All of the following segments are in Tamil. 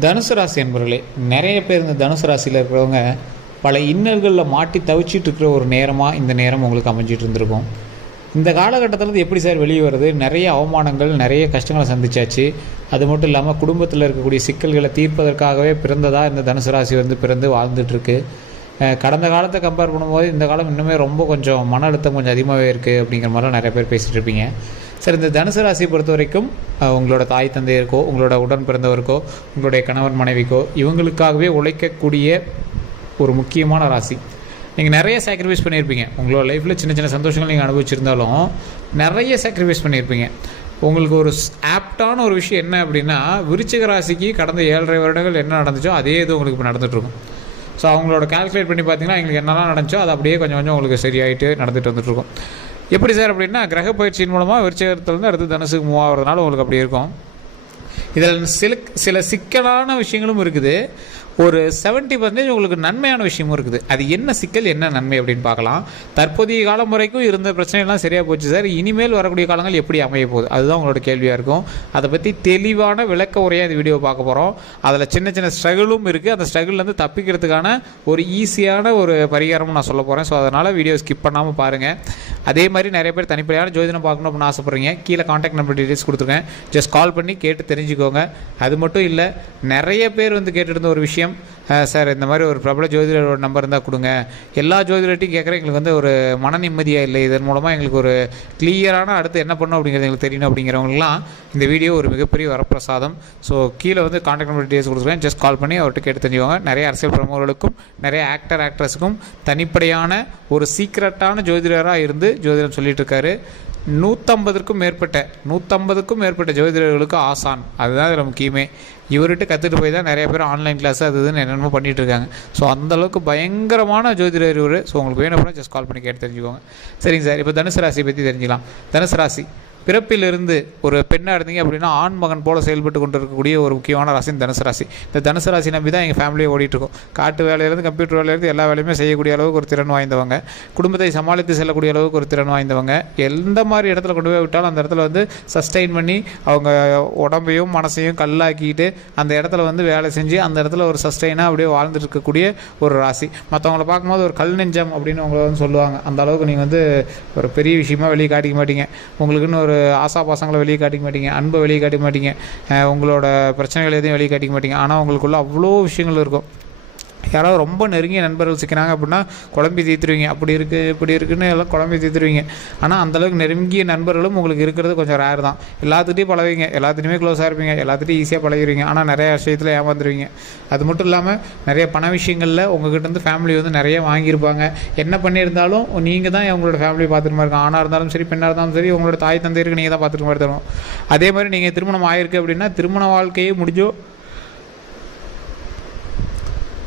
தனுசு ராசி என்பவர்களே, நிறைய பேர் இந்த தனுசு ராசியில் இருக்கிறவங்க பல இன்னல்களில் மாட்டி தவிச்சிட்டு இருக்கிற ஒரு நேரமாக இந்த நேரம் உங்களுக்கு அமைஞ்சிட்டு இருந்திருக்கும். இந்த காலகட்டத்தில் எப்படி சார் வெளியே வருது? நிறைய அவமானங்கள், நிறைய கஷ்டங்களை சந்திச்சாச்சு. அது மட்டும் இல்லாமல் குடும்பத்தில் இருக்கக்கூடிய சிக்கல்களை தீர்ப்பதற்காகவே பிறந்ததாக இந்த தனுசு ராசி பிறந்து வாழ்ந்துட்டுருக்கு. கடந்த காலத்தை கம்பேர் பண்ணும்போது இந்த காலம் இன்னுமே ரொம்ப கொஞ்சம் மன அழுத்தம் கொஞ்சம் அதிகமாகவே இருக்குது அப்படிங்கிற மாதிரிலாம் நிறைய பேர் பேசிகிட்டு இருப்பீங்க. சார், இந்த தனுசு ராசியை பொறுத்த வரைக்கும் உங்களோட தாய் தந்தையருக்கோ, உங்களோட உடன் பிறந்தவருக்கோ, உங்களுடைய கணவன் மனைவிக்கோ இவங்களுக்காகவே உழைக்கக்கூடிய ஒரு முக்கியமான ராசி. நீங்கள் நிறைய சாக்ரிஃபைஸ் பண்ணியிருப்பீங்க. உங்களோட லைஃப்பில் சின்ன சின்ன சந்தோஷங்கள் நீங்கள் அனுபவிச்சிருந்தாலும் நிறைய சாக்ரிஃபைஸ் பண்ணியிருப்பீங்க. உங்களுக்கு ஒரு ஆப்டான ஒரு விஷயம் என்ன அப்படின்னா, விருச்சிக ராசிக்கு கடந்த 7.5 வருடங்கள் என்ன நடந்துச்சோ அதே இது உங்களுக்கு இப்போ நடந்துகிட்ருக்கும். ஸோ அவங்களோட கால்குலேட் பண்ணி பார்த்தீங்கன்னா எங்களுக்கு என்னெல்லாம் நடந்துச்சோ அது அப்படியே கொஞ்சம் கொஞ்சம் உங்களுக்கு சரியாயிட்டு நடந்துட்டு வந்துட்டுருக்கும். எப்படி சார் அப்படின்னா, கிரக பயிற்சியின் மூலமாக விருச்சிகத்திலேருந்து அடுத்து தனுசுக்கு மூவ் ஆகிறதுனால உங்களுக்கு அப்படி இருக்கும். இதில் சில சிக்கலான விஷயங்களும் இருக்குது. ஒரு 70% உங்களுக்கு நன்மையான விஷயமும் இருக்குது. அது என்ன சிக்கல், என்ன நன்மை அப்படின்னு பார்க்கலாம். தற்போதைய காலம் வரைக்கும் இருந்த பிரச்சனைலாம் சரியாக போச்சு சார், இனிமேல் வரக்கூடிய காலங்கள் எப்படி அமைய போகுது, அதுதான் உங்களோட கேள்வியாக இருக்கும். அதை பற்றி தெளிவான விளக்க உரையாக இந்த வீடியோ பார்க்க போகிறோம். அதில் சின்ன சின்ன ஸ்ட்ரகிளும் இருக்குது. அந்த ஸ்ட்ரகிள்லேருந்து தப்பிக்கிறதுக்கான ஒரு ஈஸியான ஒரு பரிகாரமும் நான் சொல்ல போகிறேன். ஸோ அதனால் வீடியோ ஸ்கிப் பண்ணாமல் பாருங்கள். அதே மாதிரி நிறைய பேர் தனிப்படையான ஜோதிடம் பார்க்கணும் அப்படின்னு ஆசைப்பட்றீங்க. கீழே காண்டாக்ட் நம்பர் டீட்டெயில்ஸ் கொடுத்துருக்கேன். ஜஸ்ட் கால் பண்ணி கேட்டு தெரிஞ்சுக்கோங்க. அது மட்டும் இல்லை, நிறைய பேர் கேட்டுட்டு இருந்த ஒரு விஷயம், சார் இந்த மாதிரி ஒரு பிரபல ஜோதிடரோட நம்பர் இருந்தால் கொடுங்க. எல்லா ஜோதிடர்ட்டையும் கேட்குறேன், எங்களுக்கு ஒரு மன நிம்மதியாக இல்லை. இதன் மூலமாக எங்களுக்கு ஒரு கிளியரான அடுத்து என்ன பண்ணணும் அப்படிங்கிறது எங்களுக்கு தெரியணும் அப்படிங்கிறவங்களாம் இந்த வீடியோ ஒரு மிகப்பெரிய வரப்பிரசாதம். ஸோ கீழே காண்டாக்ட் நம்பர் டீட்டெயில்ஸ் கொடுத்துருக்கேன். ஜஸ்ட் கால் பண்ணி அவர்கிட்ட கேட்டு தெரிஞ்சுக்கோங்க. நிறைய அரசியல் பிரமுகர்களுக்கும் நிறைய ஆக்ட்ரஸுக்கும் தனிப்படையான ஒரு சீக்ரெட்டான ஜோதிடராக இருந்து ஜோதிடம் சொல்லிட்டு இருக்காரு. 150க்கும் மேற்பட்ட ஜோதிடர்களுக்கு ஆசான். அதுதான் இதில் முக்கியமே. இவர்கிட்ட கற்றுட்டு போய் தான் நிறைய பேர் ஆன்லைன் கிளாஸ் அது இதுன்னு என்னென்னமோ பண்ணிகிட்டு இருக்காங்க. ஸோ அந்தளவுக்கு பயங்கரமான ஜோதிடர் இவர். ஸோ உங்களுக்கு வேணும் அப்படின்னா ஜஸ்ட் கால் பண்ணி கேட்டு தெரிஞ்சுக்கோங்க. சரிங்க சார், இப்போ தனுசு ராசியை பற்றி தெரிஞ்சுக்கலாம். தனுசு ராசி பிறப்பிலிருந்து ஒரு பெண்ணாக இருந்தீங்க அப்படின்னா ஆண் மகன் போல் செயல்பட்டு கொண்டு இருக்கக்கூடிய ஒரு முக்கியமான ராசி தனுசு ராசி. இந்த தனுசு ராசி நம்பி தான் எங்கள் ஃபேமிலியை ஓடிட்டுருக்கோம். காட்டு வேலையிலேருந்து கம்ப்யூட்டர் வேலையிலேருந்து எல்லா வேலையுமே செய்யக்கூடிய அளவுக்கு ஒரு திறன் வாய்ந்தவங்க, குடும்பத்தை சமாளித்து செல்லக்கூடிய அளவுக்கு ஒரு திறன் வாய்ந்தவங்க. எந்த மாதிரி இடத்துல கொண்டு போய் விட்டாலும் அந்த இடத்துல சஸ்டெயின் பண்ணி அவங்க உடம்பையும் மனசையும் கல்லாக்கிட்டு அந்த இடத்துல வேலை செஞ்சு அந்த இடத்துல ஒரு சஸ்டெயினாக அப்படியே வாழ்ந்துட்டு இருக்கக்கூடிய ஒரு ராசி. மற்றவங்களை பார்க்கும்போது ஒரு கல் நெஞ்சம் அப்படின்னு அவங்கள சொல்லுவாங்க. அந்த அளவுக்கு நீங்கள் ஒரு பெரிய விஷயமா வெளியே காட்டிக்க மாட்டீங்க. உங்களுக்குன்னு ஒரு ஆசாபாசங்களை வெளியே காட்டிக்க மாட்டீங்க, அன்பை வெளியே காட்டிக்க மாட்டீங்க, உங்களோட பிரச்சனைகள் எதையும் வெளியே காட்டிக்க மாட்டீங்க. ஆனால் உங்களுக்குள்ள அவ்வளோ விஷயங்கள் இருக்கும். யாராவது ரொம்ப நெருங்கிய நண்பர்கள் சிக்கிறாங்க அப்படின்னா குழம்பி தீர்த்துருவீங்க. அப்படி இருக்குது இப்படி இருக்குன்னு எல்லாம் குழம்பி தீர்த்துருவீங்க. ஆனால் அந்தளவுக்கு நெருங்கிய நண்பர்களும் உங்களுக்கு இருக்கிறது கொஞ்சம் ரேர் தான். எல்லாத்துட்டையும் பழகுவீங்க, எல்லாத்துட்டையுமே க்ளோஸாக இருப்பீங்க, எல்லாத்துட்டையும் ஈஸியாக பழகிடுவீங்க. ஆனால் நிறைய விஷயத்தில் ஏமாந்துருவீங்க. அது மட்டும் இல்லாமல் நிறைய பண விஷயங்களில் உங்கள்கிட்ட ஃபேமிலி நிறைய வாங்கியிருப்பாங்க. என்ன பண்ணியிருந்தாலும் நீங்கள் தான் உங்களோட ஃபேமிலி பார்த்துட்டு மாதிரி இருக்கும். ஆணாக இருந்தாலும் சரி, பெண்ணாக இருந்தாலும் சரி, உங்களோட தாய் தந்தையருக்கு நீங்கள் தான் பார்த்துட்டு மாதிரி தரும். அதே மாதிரி நீங்கள் திருமணம் ஆகிருக்கு அப்படின்னா திருமண வாழ்க்கையே முடிஞ்சோ,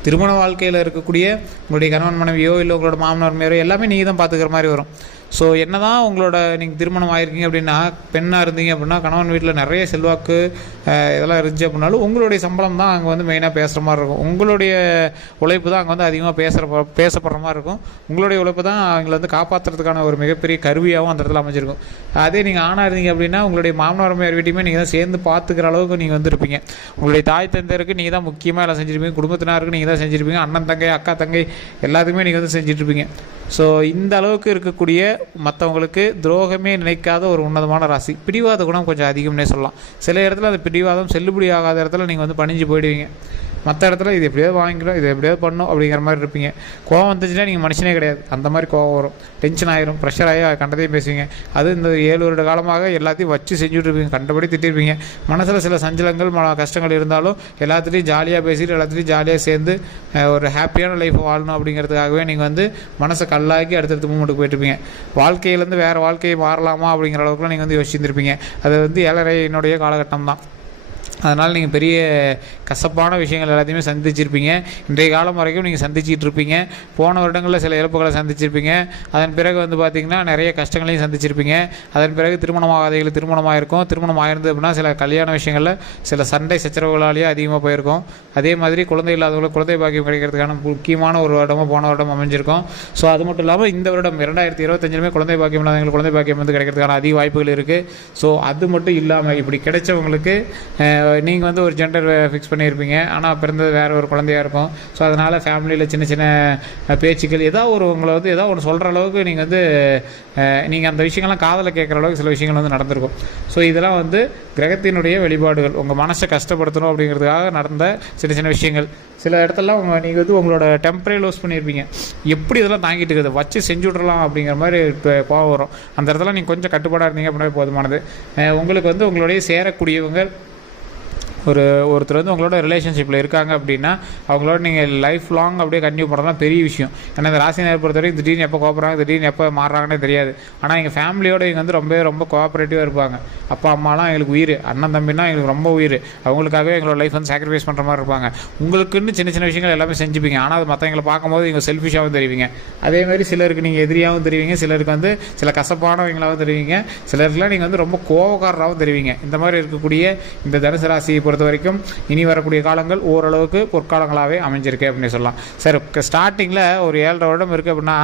திருமண வாழ்க்கையில் இருக்கக்கூடிய உங்களுடைய கணவன் மனைவியோ இல்லை உங்களோட மாமனார் மேரோ எல்லாமே நீங்கள் தான் பார்த்துக்கிற மாதிரி வரும். ஸோ என்ன தான் உங்களோட நீங்கள் திருமணம் ஆகிருக்கீங்க அப்படின்னா, பெண்ணாக இருந்தீங்க அப்படின்னா கணவன் வீட்டில் நிறைய செல்வாக்கு இதெல்லாம் இருந்துச்சு அப்படின்னாலும் உங்களுடைய சம்பளம் தான் அங்கே மெயினாக பேசுகிற மாதிரி இருக்கும். உங்களுடைய உழைப்பு தான் அங்கே அதிகமாக பேசப்படுற மாதிரி இருக்கும். உங்களுடைய உழைப்பு தான் அவங்களை காப்பாற்றுறதுக்கான ஒரு மிகப்பெரிய கருவியாகவும் அந்த இடத்துல அமைஞ்சிருக்கும். அதே நீங்கள் ஆணாக இருந்தீங்க அப்படின்னா உங்களுடைய மாமனார் மேர் வீட்டையுமே நீங்கள் தான் சேர்ந்து பார்த்துக்கிற அளவுக்கு நீங்கள் இருப்பீங்க. உங்களுடைய தாய் தந்தையருக்கு நீங்கள் தான் முக்கியமாக எல்லாம் செஞ்சுருப்பீங்க. குடும்பத்தினருக்கு நீங்கள் தான் செஞ்சுருப்பீங்க. அண்ணன் தங்கை அக்கா தங்கை எல்லாத்துக்குமே நீங்கள் செஞ்சுட்ருப்பீங்க. ஸோ இந்த அளவுக்கு இருக்கக்கூடிய மற்றவங்களுக்கு துரோகமே நினைக்காத ஒரு உன்னதமான ராசி. பிடிவாத குணம் கொஞ்சம் அதிகம்னே சொல்லலாம். சில இடத்துல அந்த பிடிவாதம் செல்லுபடி ஆகாத இடத்துல நீங்கள் பணிஞ்சு போயிடுவீங்க. மற்ற இடத்துல இது எப்படியாவது வாங்கிக்கிறோம், இது எப்படியாவது பண்ணணும் அப்படிங்கிற மாதிரி இருப்பீங்க. கோவம் வந்துச்சுன்னா நீங்கள் மனுஷனே கிடையாது. அந்த மாதிரி கோவம் வரும், டென்ஷன் ஆயிரும், ப்ரெஷர் ஆகி கண்டதையும் பேசுவீங்க. அது இந்த 7 வருட காலமாக எல்லாத்தையும் வச்சு செஞ்சுட்டு இருப்பீங்க, கண்டபடி திட்டிருப்பீங்க. மனசில் சில சஞ்சலங்கள் கஷ்டங்கள் இருந்தாலும் எல்லாத்துலேயும் ஜாலியாக பேசிட்டு எல்லாத்துலேயும் ஜாலியாக சேர்ந்து ஒரு ஹாப்பியான லைஃப் வாழணும் அப்படிங்கிறதுக்காகவே நீங்கள் மனசை கல்லாக்கி அடுத்தடுத்து மூமெண்ட்டுக்கு போயிட்டுருப்பீங்க. வாழ்க்கையிலேருந்து வேறு வாழ்க்கையை மாறலாமா அப்படிங்கிற அளவுக்குலாம் நீங்கள் யோசிச்சுருப்பீங்க. அது 7.5 காலகட்டம் தான். அதனால் நீங்கள் பெரிய கசப்பான விஷயங்கள் எல்லாத்தையுமே சந்திச்சிருப்பீங்க. இன்றைய காலம் வரைக்கும் நீங்கள் சந்திச்சிட்டு இருப்பீங்க. போன வருடங்களில் சில இழப்புகளை சந்திச்சிருப்பீங்க. அதன் பிறகு பார்த்திங்கன்னா நிறைய கஷ்டங்களையும் சந்திச்சிருப்பீங்க. அதன் பிறகு திருமணமாகாதைகள் திருமணமாக இருக்கும். திருமணம் ஆயிருந்தது அப்படின்னா சில கல்யாண விஷயங்களில் சில சண்டை சச்சரவுகளாலேயே அதிகமாக போயிருக்கும். அதே மாதிரி குழந்தை இல்லாதவங்களுக்கு குழந்தை பாக்கியம் கிடைக்கிறதுக்கான முக்கியமான ஒரு வருடமாக போன வருடம் அமைஞ்சிருக்கும். ஸோ அது மட்டும் இல்லாமல் இந்த வருடம் 2025 குழந்தை பாக்கியம் இல்லாதவங்களுக்கு குழந்தை பாக்கியம் கிடைக்கிறதுக்கான அதிக வாய்ப்புகள் இருக்குது. ஸோ அது மட்டும் இல்லாமல் இப்படி கிடைச்சவங்களுக்கு நீங்கள் வந்து ஒரு ஜெண்டர் ஃபிக்ஸ் பண்ணியிருப்பீங்க, ஆனால் பிறந்தது வேறு ஒரு குழந்தையாக இருக்கும். ஸோ அதனால் ஃபேமிலியில் சின்ன சின்ன பேச்சுக்கள் ஏதாவது ஒரு உங்களை வந்து ஏதாவது ஒன்று சொல்கிற அளவுக்கு நீங்கள் வந்து நீங்கள் அந்த விஷயங்கள்லாம் காதில் கேட்குற அளவுக்கு சில விஷயங்கள் வந்து நடந்திருக்கும். ஸோ இதெல்லாம் வந்து கிரகத்தினுடைய வெளிப்பாடுகள், உங்கள் மனசை கஷ்டப்படுத்தணும் அப்படிங்கிறதுக்காக நடந்த சின்ன சின்ன விஷயங்கள். சில இடத்துலலாம் நீங்கள் வந்து உங்களோட டெம்பரே லூஸ் பண்ணியிருப்பீங்க, எப்படி இதெல்லாம் தாங்கிட்டு இருக்குது, வச்சு செஞ்சு விட்றலாம் அப்படிங்கிற மாதிரி கோவம் வரும். அந்த இடத்துல நீங்கள் கொஞ்சம் கட்டுப்பாடாக இருந்தீங்க அப்படின்னா போதுமானது. உங்களுக்கு வந்து உங்களுடைய சேரக்கூடியவங்க ஒருத்தர் வந்து உங்களோட ரிலேஷன்ஷிப்பில் இருக்காங்க அப்படின்னா அவங்களோட நீங்கள் லைஃப் லாங் அப்படியே கண்டினியூ பண்ணுறதுலாம் பெரிய விஷயம். ஏன்னா இந்த ராசி நேரம் பொறுத்தவரைக்கும் திடீர்னு எப்போ கோபப்படுறாங்க, திடீர்னு எப்போ மாறுறாங்கன்னே தெரியாது. ஆனால் எங்கள் ஃபேமிலியோட இவங்க வந்து ரொம்ப கோஆப்ரேட்டிவாக இருப்பாங்க. அப்பா அம்மாலாம் எங்களுக்கு உயிர், அண்ணன் தம்பினா எங்களுக்கு ரொம்ப உயிர், அவங்களுக்காகவே எங்களோட லைஃப் வந்து சாக்ரிஃபைஸ் பண்ணுற மாதிரி இருப்பாங்க. உங்களுக்குன்னு சின்ன சின்ன விஷயங்கள் எல்லாமே செஞ்சுப்பீங்க, ஆனால் அது மற்றவங்களை பார்க்கும்போது நீங்கள் செல்ஃபிஷாகவும் தெரிவிங்க. அதேமாதிரி சிலருக்கு நீங்கள் எதிரியாகவும் தெரிவிங்க, சிலருக்கு வந்து சில கசப்பானவங்களாகவும் தெரிவிங்க, சிலருக்குலாம் நீங்கள் வந்து ரொம்ப கோபக்காரராகவும் தெரிவிங்க. இந்த மாதிரி இருக்கக்கூடிய இந்த தனுசு ராசியை பொறுத்த வரைக்கும் இனி வரக்கூடிய காலங்கள் ஓரளவுக்கு பொற்காலங்களாகவே அமைஞ்சிருக்கு அப்படின்னு சொல்லலாம். சார் ஸ்டார்டிங்கில் ஒரு 7.5 வருடம் இருக்குது அப்படின்னா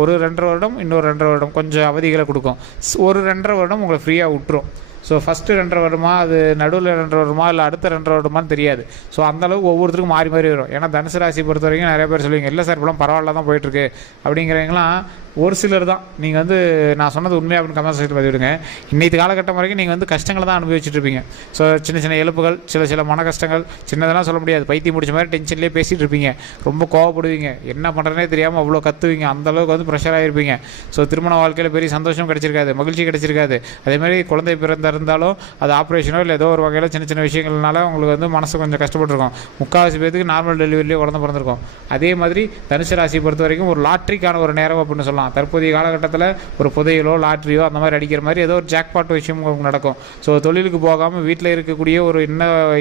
ஒரு 2.5 வருடம் இன்னொரு 2.5 வருடம் கொஞ்சம் அவதிகளை கொடுக்கும். ஒரு 2.5 வருடம் உங்களை ஃப்ரீயாக விட்டுரும். ஸோ ஃபஸ்ட்டு 2.5 வருடமா, அது நடுவில் 2.5 வருடமா, இல்லை அடுத்த 2.5 வருடமானு தெரியாது. ஸோ அந்தளவுக்கு ஒவ்வொருத்தருக்கும் மாறி வரும். ஏன்னா தனுசு ராசி பொறுத்த வரைக்கும் நிறைய பேர் சொல்லுவீங்க, இல்லை சார் இப்போலாம் பரவாயில்ல தான் போயிட்டுருக்கு அப்படிங்கிறவங்களாம் ஒரு சிலர் தான். நீங்கள் வந்து நான் சொன்னது உண்மையாக அப்படின்னு கமெண்ட் செக்ஷனில் பதிவிடுங்க. இன்றைக்கு காலகட்டம் வரைக்கும் நீங்கள் வந்து கஷ்டங்களை தான் அனுபவிச்சுட்ருப்பீங்க. ஸோ சின்ன சின்ன இழப்புகள், சில மன கஷ்டங்கள், சின்னதெல்லாம் சொல்ல முடியாது, பைத்தியம் முடிச்ச மாதிரி டென்ஷன்லேயே பேசிகிட்டு இருப்பீங்க, ரொம்ப கோவப்படுவீங்க, என்ன பண்ணுறதுனே தெரியாமல் அவ்வளோ கத்துவீங்க, அந்தளவுக்கு வந்து ப்ரெஷர் ஆகிருப்பீங்க. ஸோ திருமண வாழ்க்கையில் பெரிய சந்தோஷம் கிடைச்சிருக்காது, மகிழ்ச்சி கிடைச்சிருக்காது. அதேமாதிரி குழந்தை பிறந்திருந்தாலும் அது ஆப்ரேஷனோ இல்லை ஏதோ ஒரு வகையில் சின்ன சின்ன விஷயங்கள்னால உங்களுக்கு வந்து மனசு கொஞ்சம் கஷ்டப்பட்டுருக்கும். 3/4 பேருக்கு நார்மல் டெலிவரியிலே குழந்தை பிறந்திருக்கும். அதே மாதிரி தனுசு ராசியை பொறுத்த வரைக்கும் ஒரு லாட்ரிக்கான ஒரு நேரம் அப்படின்னு சொல்லலாம். தற்போதைய காலகட்டத்தில் ஒரு புதையலோ லாட்ரியோ அந்த மாதிரி அடிக்கிற மாதிரி ஏதோ ஒரு ஜாக்பாட் விஷயம் உங்களுக்கு நடக்கும். ஸோ தொழிலுக்கு போகாமல் வீட்டில் இருக்கக்கூடிய ஒரு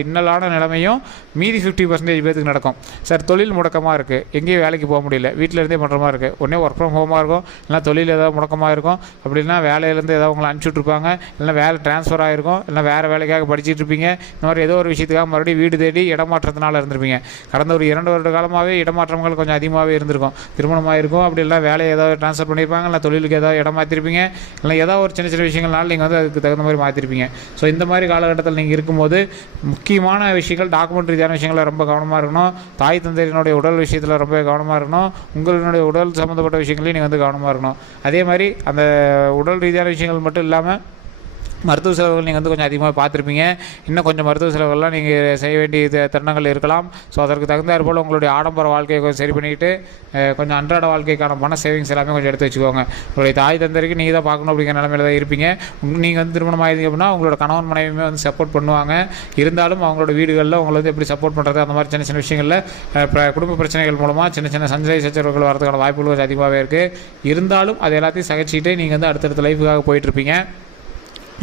இன்னலான நிலைமையும் மீதி 50% பேருக்கு நடக்கும். சார் தொழில் முடக்கமாக இருக்குது, எங்கேயும் வேலைக்கு போக முடியல, வீட்டில் இருந்தே பண்ணுற மாதிரி இருக்குது, ஒன்றே ஒர்க் ஃப்ரம் ஹோமாக இருக்கும், இல்லைனா தொழில் ஏதாவது முடக்கமாக இருக்கும், அப்படின்னா வேலையிலேருந்து ஏதாவது உங்களை அனுப்பிச்சுட்ருப்பாங்க, இல்லைனா வேலை ட்ரான்ஸ்ஃபர் ஆகிருக்கும், இல்லை வேறு வேலைக்காக படிச்சுட்டு இருப்பீங்க. இந்த மாதிரி ஏதோ ஒரு விஷயத்துக்காக மறுபடியும் வீடு தேடி இடமாற்றத்தினால இருந்திருப்பீங்க. கடந்த ஒரு 2 வருட காலமாகவே இடமாற்றங்கள் கொஞ்சம் அதிகமாகவே இருந்திருக்கும். திருமணமாக இருக்கும், அப்படி இல்லை வேலையை ஏதாவது ட்ரான்ஸ்ஃபர் பண்ணியிருப்பாங்க, இல்லை தொழிலுக்கு ஏதாவது இடம் மாற்றிருப்பீங்க, இல்லை ஏதாவது ஒரு சின்ன சின்ன விஷயங்கள்னால நீங்கள் வந்து அதுக்கு தகுந்த மாதிரி மாற்றிருப்பீங்க. ஸோ இந்த மாதிரி காலகட்டத்தில் நீங்கள் இருக்கும்போது முக்கியமான விஷயங்கள், டாக்குமெண்ட் ரீதியான விஷயங்களில் ரொம்ப கவனமாக இருக்கணும். தாய் தந்தையினுடைய உடல் விஷயத்தில் ரொம்ப கவனமாக இருக்கணும். உங்களுடைய உடல் சம்மந்தப்பட்ட விஷயங்களையும் நீங்கள் வந்து கவனமாக இருக்கணும். அதே மாதிரி அந்த உடல் ரீதியான விஷயங்கள் மட்டும் இல்லாமல் மருத்துவ செலவுகள் நீங்கள் வந்து கொஞ்சம் அதிகமாக பார்த்துருப்பீங்க. இன்னும் கொஞ்சம் மருத்துவ செலவுகள்லாம் நீங்கள் செய்ய வேண்டிய தருணங்கள் இருக்கலாம். ஸோ அதற்கு தகுந்தாற் போல் உங்களுடைய ஆடம்பர வாழ்க்கையை கொஞ்சம் சரி பண்ணிவிட்டு கொஞ்சம் அன்றாட வாழ்க்கைக்கான பண சேவிங்ஸ் எல்லாமே கொஞ்சம் எடுத்து வச்சுக்கோங்க. உங்களுடைய தாய் தந்தருக்கு நீங்கள் தான் பார்க்கணும் அப்படிங்கிற நிலைமையில தான் இருப்பீங்க. நீங்கள் வந்து திருமணம் ஆகிங்க அப்படின்னா உங்களோட கணவன் மனைவியுமே வந்து சப்போர்ட் பண்ணுவாங்க. இருந்தாலும் அவங்களோட வீடுகளில் உங்களை வந்து எப்படி சப்போர்ட் பண்ணுறது, அந்த மாதிரி சின்ன சின்ன விஷயங்களில் குடும்ப பிரச்சனைகள் மூலமாக சின்ன சின்ன சச்சரவுகள் வரதுக்கான வாய்ப்புகள் கொஞ்சம் அதிகமாகவே இருக்குது. இருந்தாலும் அது எல்லாத்தையும் சகிச்சுட்டு நீங்கள் வந்து அடுத்தடுத்த லைஃபுக்காக போயிட்டுருப்பீங்க.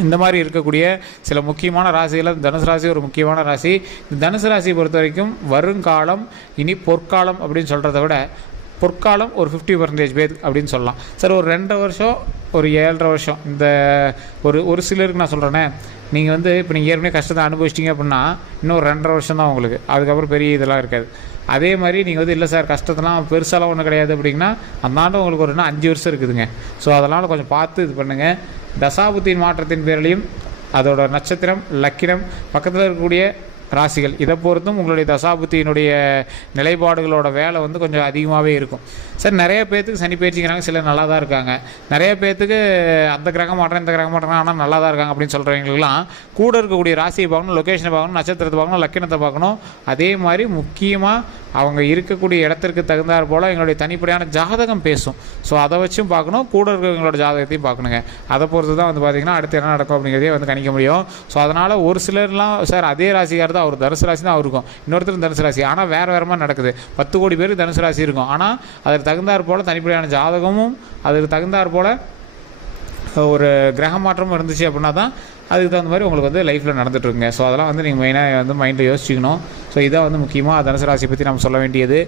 இந்த மாதிரி இருக்கக்கூடிய சில முக்கியமான ராசிகளில் தனுசு ராசி ஒரு முக்கியமான ராசி. இந்த தனுசு ராசியை பொறுத்த வரைக்கும் வருங்காலம் இனி பொற்காலம் அப்படின்னு சொல்கிறத விட பொற்காலம் ஒரு 50% பேர் அப்படின்னு சொல்லலாம். சார் ஒரு 2.5 வருஷம் ஒரு 7.5 வருஷம் இந்த ஒரு சிலருக்கு நான் சொல்கிறேன்னே, நீங்கள் வந்து இப்போ நீங்கள் ஏற்கனவே கஷ்டத்தை அனுபவிச்சிட்டிங்க அப்படின்னா இன்னும் 2.5 வருஷம் தான் உங்களுக்கு, அதுக்கப்புறம் பெரிய இதெல்லாம் இருக்காது. அதே மாதிரி நீங்கள் வந்து இல்லை சார் கஷ்டத்தெல்லாம் பெருசாலாம் ஒன்றும் கிடையாது அப்படின்னா அந்த ஆண்டு உங்களுக்கு ஒரு 5 வருஷம் இருக்குதுங்க. ஸோ அதனால் கொஞ்சம் பார்த்து இது பண்ணுங்கள். தசாபுத்தியின் மாற்றத்தின் பேரிலையும் அதோட நட்சத்திரம், லக்கினம், பக்கத்தில் இருக்கக்கூடிய ராசிகள் இதை பொறுத்தும் உங்களுடைய தசாபுத்தியினுடைய நிலைப்பாடுகளோட வேலை வந்து கொஞ்சம் அதிகமாகவே இருக்கும். சார் நிறைய பேர்த்துக்கு சனி பயிற்சிக்கிறாங்க, சிலர் நல்லா தான் இருக்காங்க. நிறைய பேர்த்துக்கு அந்த கிரகம் மாற்றம் இந்த கிரகம் மாற்றம் ஆனால் நல்லா தான் இருக்காங்க அப்படின்னு சொல்கிறவங்களுக்குலாம் கூட இருக்கக்கூடிய ராசியை பார்க்கணும், லொக்கேஷனை பார்க்கணும், நட்சத்திரத்தை பார்க்கணும், லக்கினத்தை பார்க்கணும். அதே மாதிரி முக்கியமாக அவங்க இருக்கக்கூடிய இடத்திற்கு தகுந்தாற் போல் எங்களுடைய தனிப்படையான ஜாதகம் பேசும். ஸோ அதை வச்சும் பார்க்கணும், கூட இருக்கிறவங்களோட ஜாதகத்தையும் பார்க்கணுங்க. அதை பொறுத்து தான் வந்து பார்த்திங்கன்னா அடுத்து என்ன நடக்கும் அப்படிங்கிறதே வந்து கணிக்க முடியும். ஸோ அதனால் ஒரு சிலர்லாம் சார் அதே ராசிக்கார் தான், அவர் தனுசு ராசி தான் அவர் இருக்கும், இன்னொருத்தர் தனுசு ராசி, ஆனால் வேறு மாதிரி நடக்குது. 10 கோடி பேருக்கு தனுசு ராசி இருக்கும், ஆனால் அதற்கு தகுந்தாற் போல் தனிப்படையான ஜாதகமும் அதுக்கு தகுந்தாற் போல் ஒரு கிரக மாற்றமும் இருந்துச்சு அப்படின்னா தான் அதுக்கு தகுந்த மாதிரி உங்களுக்கு வந்து லைஃப்பில் நடந்துகிட்ருக்குங்க. ஸோ அதெல்லாம் வந்து நீங்கள் மெயினாக வந்து மைண்டில் யோசிச்சுக்கணும். ஸோ இதான் வந்து முக்கியமாக தனுசு ராசியை பற்றி நம்ம சொல்ல வேண்டியது.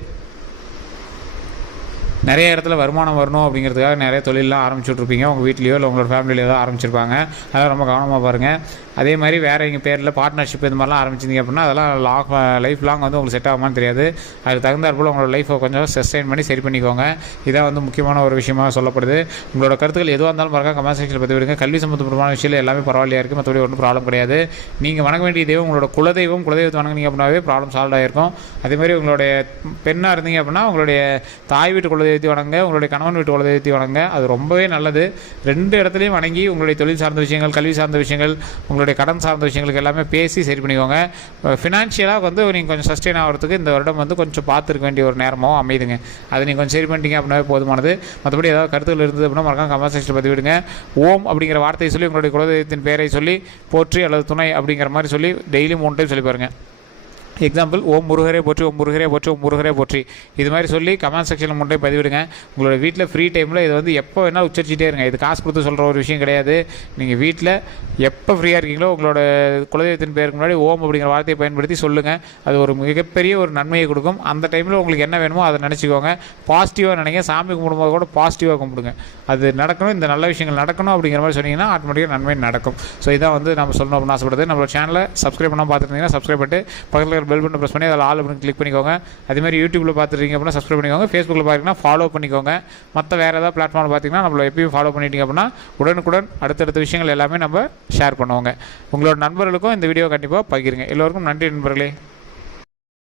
நிறைய இடத்துல வருமானம் வரணும் அப்படிங்கிறதுக்காக நிறைய தொழிலெலாம் ஆரம்பிச்சுட்ருப்பீங்க. உங்கள் வீட்லேயோ இல்லை உங்களோட ஃபேமிலியிலையோ தான் ஆரம்பிச்சிருப்பாங்க. அதெல்லாம் ரொம்ப கவனமாக பாருங்கள். அதே மாதிரி வேறு எங்கள் பேரில் பார்ட்னர்ஷிப் இந்த மாதிரிலாம் ஆரம்பிச்சிங்க அப்படின்னா அதெல்லாம் லைஃப் லாங் வந்து உங்களுக்கு செட் ஆகுமான்னு தெரியாது. அதுக்கு தகுந்தாற்போல் உங்களோட லைஃப்பை கொஞ்சம் சஸ்டைன் பண்ணி சரி பண்ணிக்கோங்க. இதான் வந்து முக்கியமான ஒரு விஷயமாக சொல்லப்படுது. உங்களோட கருத்துக்கள் எதுவாக இருந்தாலும் பாருங்கள், கமெண்ட் செக்ஷனில் பற்றி விடுங்க. கல்வி சம்பந்தமான விஷயம் எல்லாமே பரவாயில்லையா இருக்குது, மற்றபடி ஒன்றும் ப்ராப்ளம் கிடையாது. நீங்கள் வணங்க வேண்டிய தெய்வம் உங்களோட குலதெய்வத்தை வணங்குனீங்க அப்படின்னாவே ப்ராப்ளம் சால்வ் ஆகிருக்கும். அதேமாதிரி உங்களுடைய பெண்ணாக இருந்தீங்க அப்படின்னா உங்களுடைய தாய் வீட்டு குலதெய்வத்தை வணங்க, உங்களுடைய கணவன் வீட்டு குலதெய்வத்தை வணங்க. அது ரொம்பவே நல்லது. 2 இடத்துலையும் வணங்கி உங்களுடைய தொழில் சார்ந்த விஷயங்கள், கல்வி சார்ந்த விஷயங்கள், உங்களுடைய கடன் சார்ந்த விஷயங்களுக்கு எல்லாமே பேசி சரி பண்ணிக்கோங்க. ஃபினான்ஷியலாக வந்து நீங்கள் கொஞ்சம் சஸ்டெயின் ஆகிறதுக்கு இந்த வருடம் வந்து கொஞ்சம் பார்த்துருக்க வேண்டிய ஒரு நேரமாகவும் அமைதுங்க. அதை நீங்கள் கொஞ்சம் சரி பண்ணிட்டீங்க அப்படின்னாவே போதுமானது. மற்றபடி ஏதாவது கருத்துக்கள் இருந்தது அப்படின்னா மறக்காம கமெண்ட் செக்ஷனில் பதிவு விடுங்க. ஓம் அப்படிங்கிற வார்த்தையை சொல்லி உங்களுடைய குலதெய்வத்தின் பெயரை சொல்லி போற்றி அல்லது துணை அப்படிங்கிற மாதிரி சொல்லி டெய்லி 3 டைம் சொல்லி பாருங்கள். எக்ஸாம்பிள், ஓம் முருகரே போற்றி, ஓம் முருகரே போற்றி, ஓம் முருகரே போற்றி. இது மாதிரி சொல்லி கமெண்ட் செக்ஷனில் முன்னே பதிவிடுங்க. உங்களோட வீட்டில் ஃப்ரீ டைமில் இது வந்து எப்போ வேணாலும் உச்சரிச்சிட்டே இருங்க. இது காசு கொடுத்து சொல்கிற ஒரு விஷயம் கிடையாது. நீங்கள் வீட்டில் எப்போ ஃப்ரீயாக இருக்கீங்களோ உங்களோட குலதெய்வத்தின் பேருக்கு முன்னாடி ஓம் அப்படிங்கிற வார்த்தையை பயன்படுத்தி சொல்லுங்கள். அது ஒரு மிகப்பெரிய ஒரு நன்மையை கொடுக்கும். அந்த டைமில் உங்களுக்கு என்ன வேணுமோ அதை நினச்சிக்கோங்க. பாசிட்டிவாக நினைங்க. சாமி கும்பிடும்போது கூட பாசிட்டிவாக கும்பிடுங்க. அது நடக்கணும், இந்த நல்ல விஷயங்கள் நடக்கணும் அப்படிங்கிற மாதிரி சொன்னீங்கன்னா ஆட்டோமேட்டிக்காக நன்மை நடக்கும். ஸோ இதான் வந்து நம்ம சொல்லணும் அப்படின்னு ஆசைப்படுது. நம்மளோட சேனலை சப்ஸ்கிரைப் பண்ணால் பார்த்துருந்தீங்கன்னா சப்ஸ்கிரைப் பண்ணிட்டு பக்கத்தில் பெல் பட்டன் ப்ரெஸ் பண்ணி அதில் ஆல் அப்படின்னு கிளிக் பண்ணிக்கோங்க. அதேமாதிரி யூடியூப்பில் பார்த்துருக்கீங்க அப்படின்னா சப்ஸ்கிரைப் பண்ணிக்கோங்க. ஃபேஸ்புக்கில் பார்த்தீங்கன்னா ஃபாலோ பண்ணிக்கோங்க. மற்ற வேறு ஏதாவது பிளாட்ஃபார்மில் பார்த்தீங்கன்னா நம்மளை எப்பயும் ஃபாலோ பண்ணிட்டீங்க அப்படின்னா உடனுக்குடன் அடுத்தடுத்த விஷயங்கள் எல்லாமே நம்ம ஷேர் பண்ணுவோங்க. உங்களோட நண்பர்களுக்கும் இந்த வீடியோ கண்டிப்பாக பகிருங்க. எல்லோருக்கும் நன்றி நண்பர்களே.